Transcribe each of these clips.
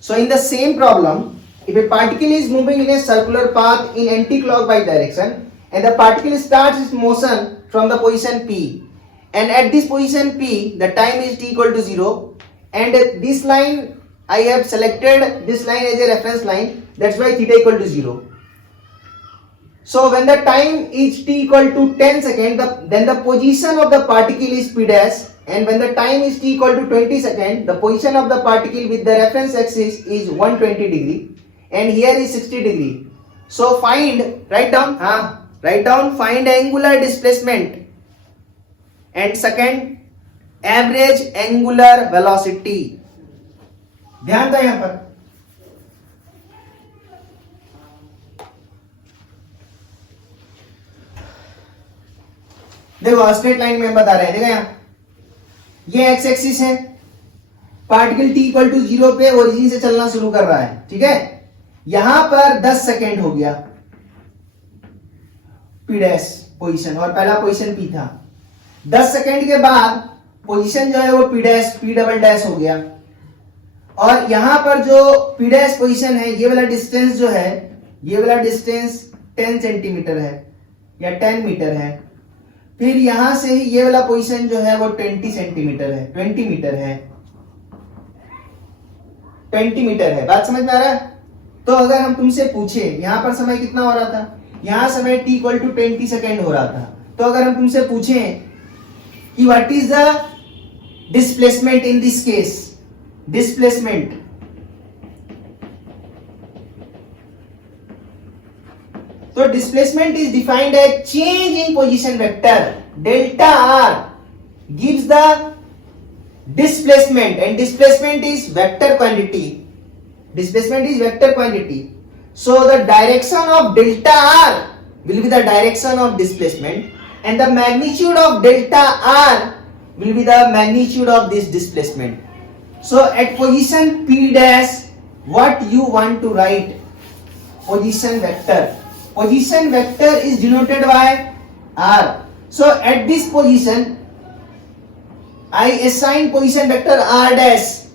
So in the same problem, if a particle is moving in a circular path in anti-clockwise direction and the particle starts its motion from the position P, and at this position P the time is t equal to 0, and this line I have selected this line as a reference line, that's why theta equal to 0. So when the time is t equal to 10 seconds, then the position of the particle is p dash, and when the time is t equal to 20 seconds, the position of the particle with the reference axis is 120 degree, and here is 60 degree. So write down find angular displacement, and second average angular velocity. ध्यान दो यहां पर, देखो straight line में बता रहे हैं, देखो यहां ये एक्स एक्सिस है, पार्टिकल t इक्वल टू 0 पे ओरिजिन से चलना शुरू कर रहा है, ठीक है। यहां पर 10 सेकेंड हो गया p डैश पोजीशन, और पहला पोजीशन p था। 10 सेकेंड के बाद पोजीशन जो है वो p dash p double dash हो गया, और यहां पर जो p डैश पोजीशन है, ये वाला डिस्टेंस जो है, ये वाला डिस्टेंस 10 सेंटीमीटर है या 10 मीटर है। फिर यहां से ही ये वाला पोजीशन जो है वो 20 सेंटीमीटर है, 20 मीटर है, 20 मीटर है। बात समझ में आ रहा है? तो अगर हम तुमसे पूछे यहां पर समय कितना हो रहा था, यहां समय t इक्वल टू 20 सेकेंड हो रहा था, तो अगर हम तुमसे पूछे कि what is the displacement in this case, displacement, तो displacement is defined as change in position vector delta r gives the displacement, and displacement is vector quantity. Displacement is vector quantity. So the direction of delta r will be the direction of displacement, and the magnitude of delta r will be the magnitude of this displacement. So at position p dash, what you want to write? Position vector. Position vector is denoted by r. So at this position I assign position vector r dash.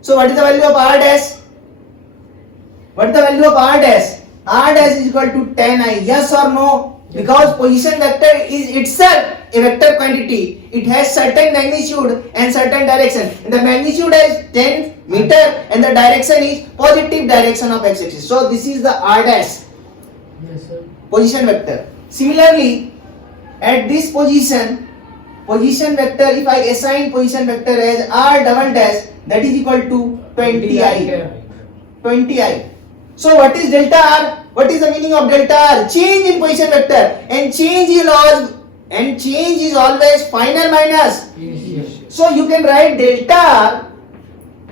So what is the value of r dash? What is the value of r dash? R dash is equal to 10i. Yes or no? Because position vector is itself a vector quantity. It has certain magnitude and certain direction. And the magnitude is 10 meter and the direction is positive direction of x-axis. So this is the r dash. Yes, sir. Position vector. Similarly, at this position vector, if I assign position vector as r double dash, that is equal to 20i. 20i. So what is delta r? What is the meaning of delta r? Change in position vector, and change is always final minus. Yes. So you can write delta r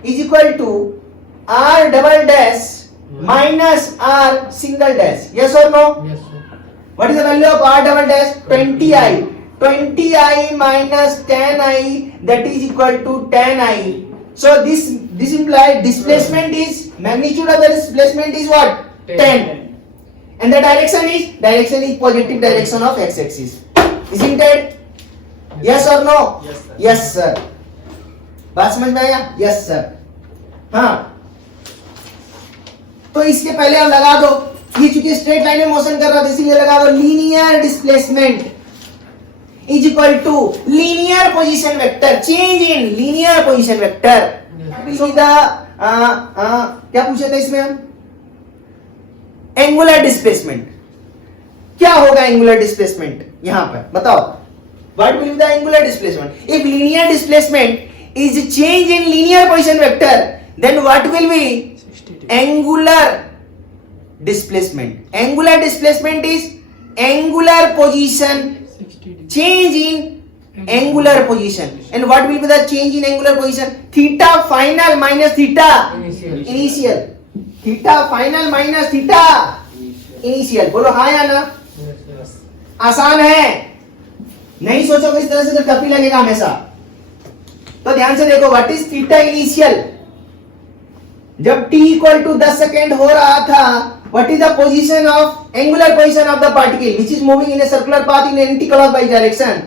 is equal to r double dash minus r single dash. Yes or no? Yes, sir. What is the value of r double dash? 20i. 20i minus 10i, that is equal to 10i. So this implies displacement is, magnitude of the displacement is what? 10. And the direction is positive direction of x-axis. Isn't it? Yes or no? Yes, sir. Yes sir. बात समझ में आया? Yes sir. हाँ, तो इसके पहले आप लगा दो, ये चूंकि स्ट्रेट लाइन में मोशन कर रहा था इसलिए लगा दो linear displacement is equal to linear position vector, change in linear position vector. सीधा क्या पूछे थे इसमें हम? Angular displacement. क्या होगा एंगुलर डिस्प्लेसमेंट यहां पर बताओ? What will be the angular displacement? If linear displacement is change in linear position vector, then what will be angular displacement? Angular displacement is angular position, change in angular position. And what will be the change in angular position? Theta final minus theta initial. Theta final minus theta initial. बोलो हाँ या ना? Yes. आसान है, नहीं सोचोगे इस तरह से तो टफ ही लगेगा हमेशा। तो ध्यान से देखो, व्हाट इज थीटा इनिशियल? जब t इक्वल टू 10 सेकेंड हो रहा था, what is the position of angular position of the particle which is moving in a circular path in anti-clockwise direction?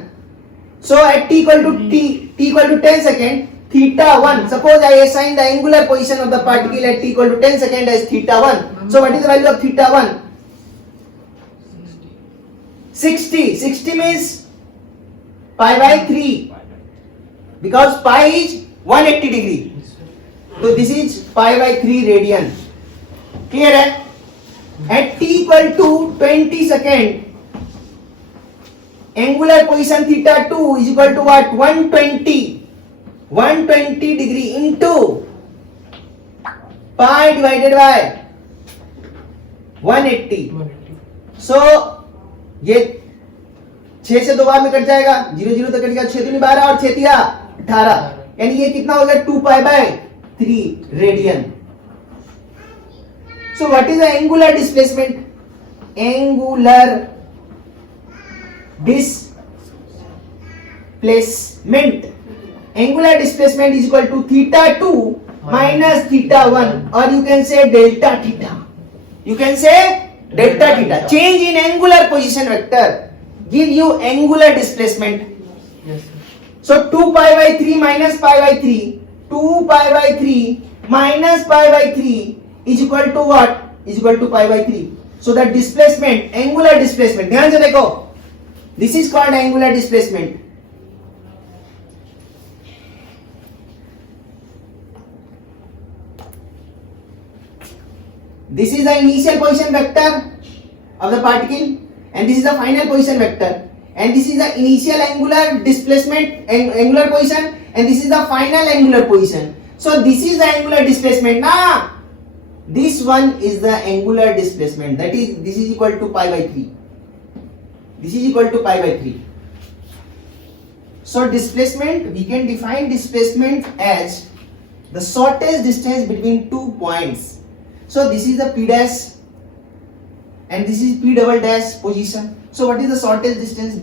So at t equal to 10 second, theta 1. Suppose I assign the angular position of the particle at t equal to 10 second as theta 1. So what is the value of theta 1? 60. 60 means pi by 3. Because pi is 180 degree. Yes, sir. So this is pi by 3 radian. Clear hai? At t equal to 20 second, angular position theta 2 is equal to what? 120. 120 degree into pi divided by 180. 180. So ये 6 से 2 बार में cut जाएगा, 0 0 तक cut गया, 6 दूनी 12 और 6 तिया 18, यानी ये कितना हो गया? 2 पाई by 3 radian. So what is the angular displacement? Angular displacement. Angular displacement is equal to theta 2 minus theta 1, or you can say delta theta. You can say delta theta. Change in angular position vector give you angular displacement. Yes, sir. So 2 pi by 3 minus pi by 3, 2 pi by 3 minus pi by 3 is equal to what? Is equal to pi by 3. So the displacement, angular displacement, ध्यान से देखो, this is called angular displacement. This is the initial position vector of the particle, and this is the final position vector, and this is the initial angular displacement, angular position, and this is the final angular position. So this is the angular displacement. Nah, this one is the angular displacement. That is, this is equal to pi by 3. This is equal to pi by 3. So displacement, we can define displacement as the shortest distance between 2 points. So this is the p dash and this is p double dash position. So what is the shortest distance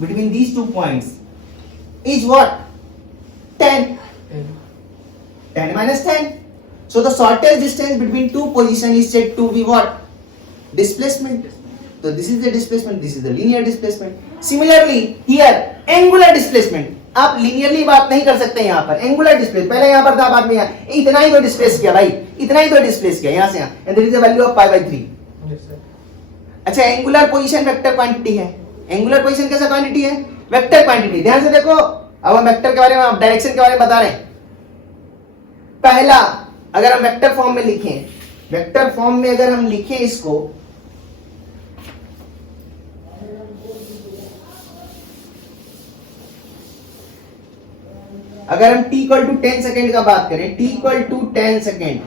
between these 2 points? Is what? 10. 10 minus 10. So the shortest distance between 2 positions is said to be what? Displacement. So this is the displacement, this is the linear displacement. Similarly here angular displacement. आप linearly बात नहीं कर सकते यहाँ पर. Angular displacement, पहले यहाँ पर था, बाद में यहाँ, इतना ही तो displace किया भाई, इतना ही तो displace किया यहाँ से यहाँ. And there is a value of pi by 3. Yes, sir. अच्छा, angular position vector quantity है. Angular position कैसा quantity है? Vector quantity. ध्यान से देखो, अब हम vector के बारे में, डायरेक्शन के बारे में बता रहे हैं. पहला, अगर हम वेक्टर फॉर्म में लिखें, वेक्टर फॉर्म में अगर हम लिखें इसको, अगर हम t इक्वल टू 10 सेकेंड का बात करें, t इक्वल टू 10 सेकेंड,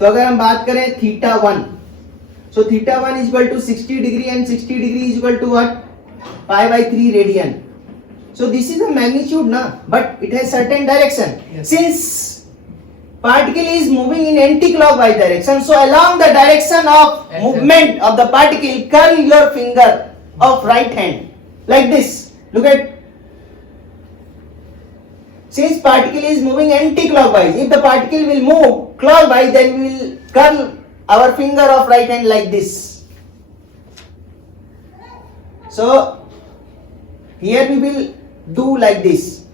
तो अगर हम बात करें theta 1, so theta 1 is equal to 60 degree and 60 degree is equal to what? Pi by 3 radian. So this is the magnitude ना, but it has certain direction. Since particle is moving in anti-clockwise direction, so along the direction of movement of the particle, curl your finger of right hand like this. Look at, since particle is moving anti-clockwise, if the particle will move clockwise, then we will curl our finger of right hand like this. So here we will do like this.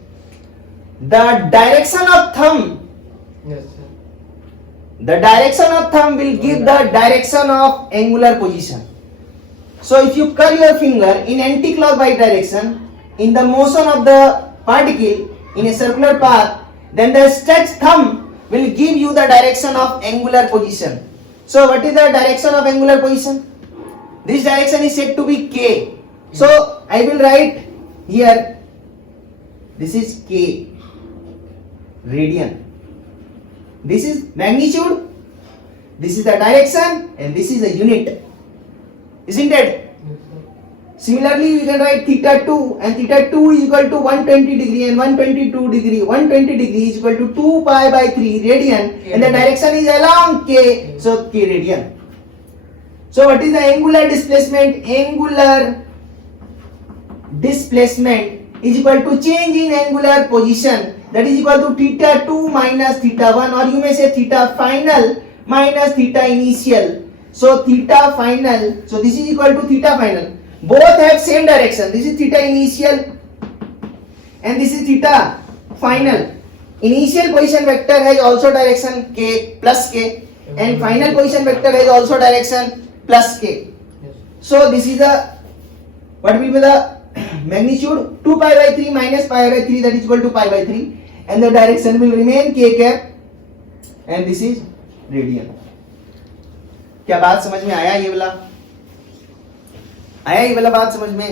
The direction of thumb, Yes, sir. the direction of thumb will give the direction of angular position. So if you curl your finger in anti-clockwise direction in the motion of the particle in a circular path, then the stretched thumb will give you the direction of angular position. So what is the direction of angular position? This direction is said to be k. So I will write here, this is k radian. This is magnitude, this is the direction, and this is the unit. Isn't it? Yes, sir. Similarly, we can write theta 2, and theta 2 is equal to 120 degree and 122 degree. 120 degree is equal to 2 pi by 3 radian, and the direction is along k, so k radian. So what is the angular displacement? Angular displacement is equal to change in angular position, that is equal to theta 2 minus theta 1, or you may say theta final minus theta initial. So theta final, so this is equal to theta final. Both have same direction. This is theta initial and this is theta final. Initial position vector has also direction k plus k, and final position vector has also direction plus k. Yes. So this is the, what will be the magnitude? 2 pi by 3 minus pi by 3, that is equal to pi by 3, and the direction will remain k cap, and this is radian. क्या बात समझ में आया? ये वाला आया, ये वाला बात समझ में?